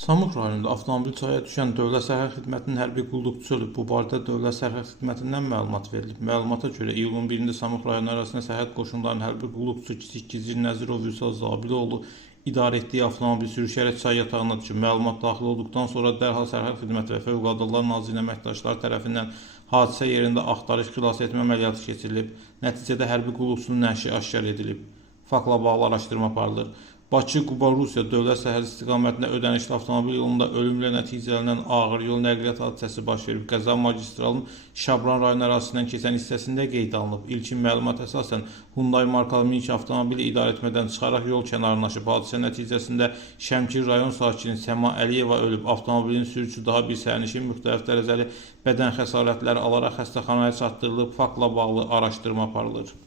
Samux rayonunda avtomobil çaya düşən Dövlət Sərhəd Xidmətinin hərbi qulluqçusu ölüb. Bu barədə Dövlət Sərhəd Xidmətindən məlumat verilib. Məlumata görə iyulun 1-də Samux rayonu ərazisində sərhəd qoşunlarının hərbi qulluqçusu Kiçik Gizir Nəzirov Vüsal Zabiloğlu idarə etdiyi avtomobil sürüşərək çay yatağına düşüb. Məlumat daxil olduqdan sonra dərhal Sərhəd Xidməti və Fövqəladə Hallar Nazirliyinin əməkdaşları tərəfindən hadisə yerində axtarış xilas etmə əməliyyatı keçirilib. Nəticədə hərbi qulluqçunun nəşi aşkar edilib. Faktla bağlı araşdırma aparılır. Bakı-Quba-Rusiya dövlət sərhəd istiqamətində ödənişli avtomobil yolunda ölümlə nəticələnən ağır yol nəqliyyat hadisəsi baş verib. Qəza magistralın Şabran rayon ərazisindən keçən hissəsində qeydə alınıb. İlkin məlumat əsasən Hyundai markalı minik avtomobili idarə etmədən çıxaraq yol kənarına aşıb. Hadisə nəticəsində Şəmkir rayon sakini Səma Əliyeva ölüb. Avtomobilin sürücüsü daha bir sərnişin müxtəlif dərəcəli bədən xəsarətləri alaraq xəstəxanaya çatdırılıb. Faktla bağlı araşdırma aparılır.